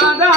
Radha